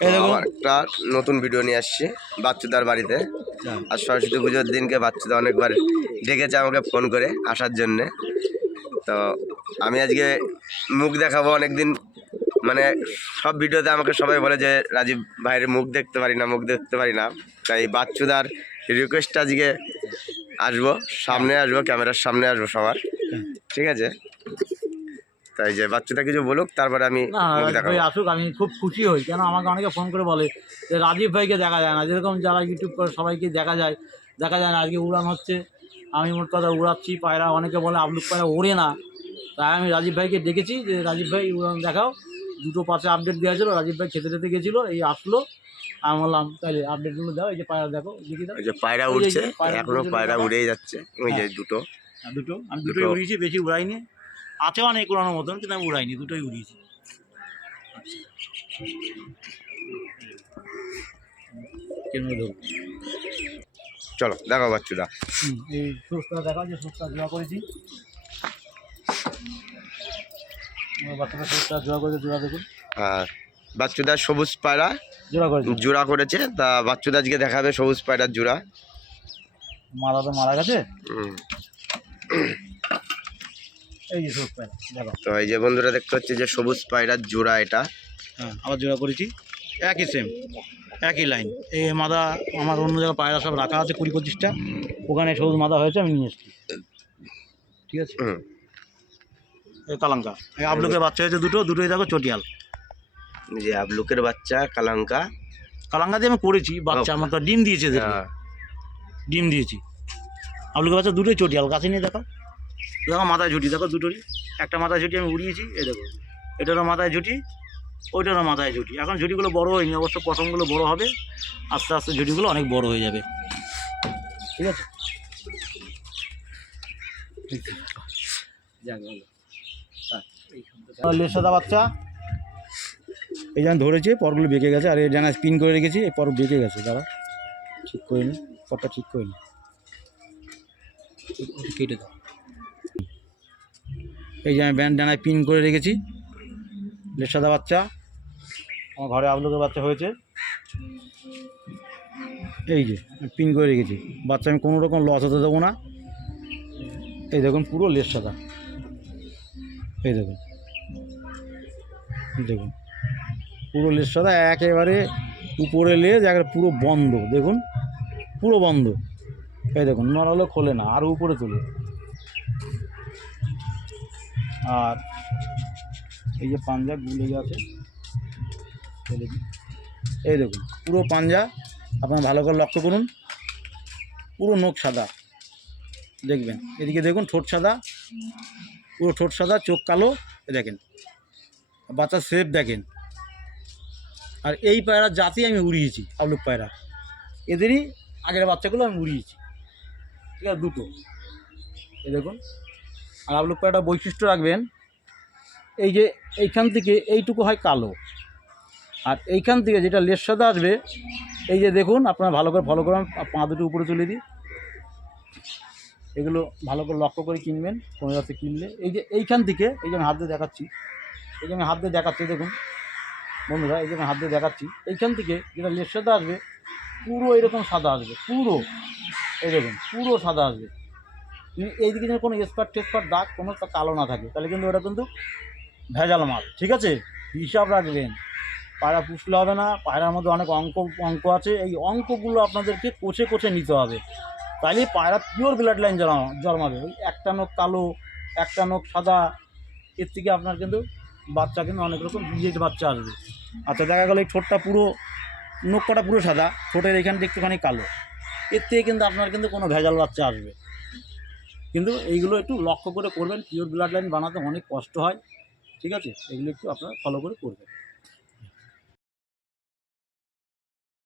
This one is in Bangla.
দেখুন। একটা নতুন ভিডিও নিয়ে আসছি বাচ্চুদার বাড়িতে। আর সরস্বতী পুজোর দিনকে বাচ্চুদা অনেকবার ডেকেছে আমাকে ফোন করে আসার জন্যে। তো আমি আজকে মুখ দেখাবো অনেকদিন মানে সব ভিডিওতে আমাকে সবাই বলে যে রাজীব ভাইয়ের মুখ দেখতে পারি না মুখ দেখতে পারি না। তাই বাচ্চুদার রিকোয়েস্ট আজকে আসব সামনে আসব ক্যামেরার সামনে আসব সবার। ঠিক আছে? তাই যে বাচ্চুদা কিছু বলুক তারপরে আমি ভাই আসুক আমি খুব খুশি হই। কেন আমাকে অনেকে ফোন করে বলে যে রাজীব ভাইকে দেখা যায় না। যেরকম যারা ইউটিউব করে সবাইকে দেখা যায় দেখা যায় না আজকে উড়ান হচ্ছে। আমি মোট কথা উড়াচ্ছি পায়রা অনেকে বলে আপলুক পায়রা ওড়ে না। তাই আমি রাজীব ভাইকে ডেকেছি যে রাজীব ভাই উড়ান দেখাও। দুটো পাশে আপডেট দেওয়া ছিল রাজীব ভাই খেতে খেতে গেছিল এই আসলো। আমি বললাম তাহলে আপডেটগুলো দাও এই যে পায়রা দেখো দেখি দাও। যে পায়রা উঠছে পায়রা এখনও পায়রা দেখা। উড়েই যাচ্ছে ওই যে হ্যাঁ। দুটো। দুটো। আমি দুটোই দুটো। উড়িয়েছি বেশি উড়াইনি। আছে অনেক উড়ানোর মতন কিন্তু আমি উড়াইনি দুটোই উড়িয়েছি। চলো দেখো বাচ্চুদা এই সুস্থা দেখা যে সুস্থা জোয়া করেছি। বাচ্চাটা সুস্থা জোয়া করেছে দেখুন। আর বাচ্চুদা সবুজ পায়রা জোড়া করেছে। জোড়া করেছে তা বাচ্চুদা আজকে দেখাবে সবুজ পায়রার জোড়া। মারা তো মারা গেছে হুম। এই যে সুস্থ দেখো তো এই যে বন্ধুরা দেখতে হচ্ছে যে সবুজ পায়রার জোড়া এটা। হ্যাঁ আবার জোড়া করেছি। একই সেম একই লাইন এই মাদা আমার অন্য জায়গায় পায়রা সব রাখা আছে কুড়ি পঁচিশটা। ওখানে সবুজ মাদা হয়েছে আমি নিয়ে এসেছি। ঠিক আছে? কালাঙ্কা। এই আবলুকের বাচ্চা হয়েছে দুটো দুটোই দেখো চটিয়াল। এই যে আবলুকের বাচ্চা কালাঙ্কা। কালাঙ্কা দিয়ে আমি করেছি বাচ্চা আমার তো ডিম দিয়েছে। হ্যাঁ। ডিম দিয়েছি। আবলুকের বাচ্চা দুটোই চটিয়াল গাছে নিয়ে দেখো দেখো মাথায় ঝুটি দেখো দুটোরই। একটা মাথায় ঝুটি আমি উড়িয়েছি এই দেখো। এটারও মাথায় ঝুটি ওইটারও মাথায় ঝুটি। এখন ঝুটিগুলো বড় হয়নি অবশ্য পশমগুলো বড় হবে আস্তে আস্তে ঝুটিগুলো অনেক বড় হয়ে যাবে। ঠিক আছে? যাক ভালো। লেসাদা বাচ্চা। এই যেন ধরেছে পরগুলো বেঁকে গেছে আর এই যেন স্পিন করে রেখেছি এই পর বেঁকে গেছে দাঁড়া। ঠিক করে নি পরটা ঠিক করে নি। কেটে দাও। এই যে আমি ব্যান্ড ডানায় পিন করে রেখেছি। লেসাদা বাচ্চা। আমার ঘরে আবলুকের বাচ্চা হয়েছে। এই যে পিন করে রেখেছি। বাচ্চা আমি কোনো রকম লস হতে দেবো না। এই দেখুন, পুরো লেস সাদা। এই দেখুন। দেখুন। পুরো লেস সাদা, একেবারে উপরে লেজ একেবারে পুরো বন্ধ। দেখুন, পুরো বন্ধ। এই দেখুন, নড়ালো খোলে না আরও উপরে তোলে আর এই যে পাঞ্জা গুলে আছে এই দেখুন। পুরো পাঞ্জা আপনারা ভালো করে লক্ষ্য করুন। পুরো নখ সাদা। দেখবেন, এদিকে দেখুন ঠোঁট সাদা, পুরো ঠোঁট সাদা, চোখ কালো দেখেন। বাচ্চার শেপ দেখেন। আর এই পায়রা জাতি আমি উড়িয়েছি আবলুক পায়রা। এদেরই আগের বাচ্চাগুলো আমি উড়িয়েছি। ঠিক আছে, দুটো। এ দেখুন আর আবলুক পায়রাটা বৈশিষ্ট্য রাখবেন, এই যে এইখান থেকে এইটুকু হয় কালো। আর এইখান থেকে যেটা লেস সাদা আসবে, এই যে দেখুন, আপনারা ভালো করে ফলো করুন পা দুটো উপরে তুলে দিই। এগুলো ভালো করে লক্ষ্য করে কিনবেন, কোনো যাতে কিনলে। এই যে এইখান থেকে, এই যে আমি হাত দিয়ে দেখাচ্ছি, এই যে আমি হাত দিয়ে দেখাচ্ছি, দেখুন। বন্ধুরা, এই যে আমি হাত দিয়ে দেখাচ্ছি, এইখান থেকে যেটা লেস সাদা আসবে, পুরো এরকম সাদা আসবে, পুরো। এই দেখুন, পুরো সাদা আসবে। এইদিকে যেন কোনো স্পার টেস্পার দাগ কোনো কালো না থাকে, তাহলে কিন্তু ওটা কিন্তু ভেজাল মাল, ঠিক আছে? হিসাব রাখবেন। পায়রা পুষলে হবে না, পায়রার মধ্যে অনেক অঙ্ক অঙ্ক আছে, এই অঙ্কগুলো আপনাদেরকে কোষে কোষে নিতে হবে। তাইলে পায়রা পিওর ব্লাড লাইন জন্মাবে। ওই একটা নখ কালো, একটা নখ সাদা, এর থেকে আপনার কিন্তু বাচ্চা কিন্তু অনেক রকম বীজের বাচ্চা আসবে। আচ্ছা দেখা গেলো এই ঠোঁটটা পুরো নখ কটা পুরো সাদা, ঠোঁটের এখানটা একটুখানি কালো। এর থেকে কিন্তু আপনার কিন্তু কোনো ভেজাল বাচ্চা আসবে। কিন্তু এইগুলো একটু লক্ষ্য করে করবেন পিওর ব্লাড লাইন বানাতে অনেক কষ্ট হয়। ঠিক আছে? এগুলো একটু আপনারা ফলো করে করবেন।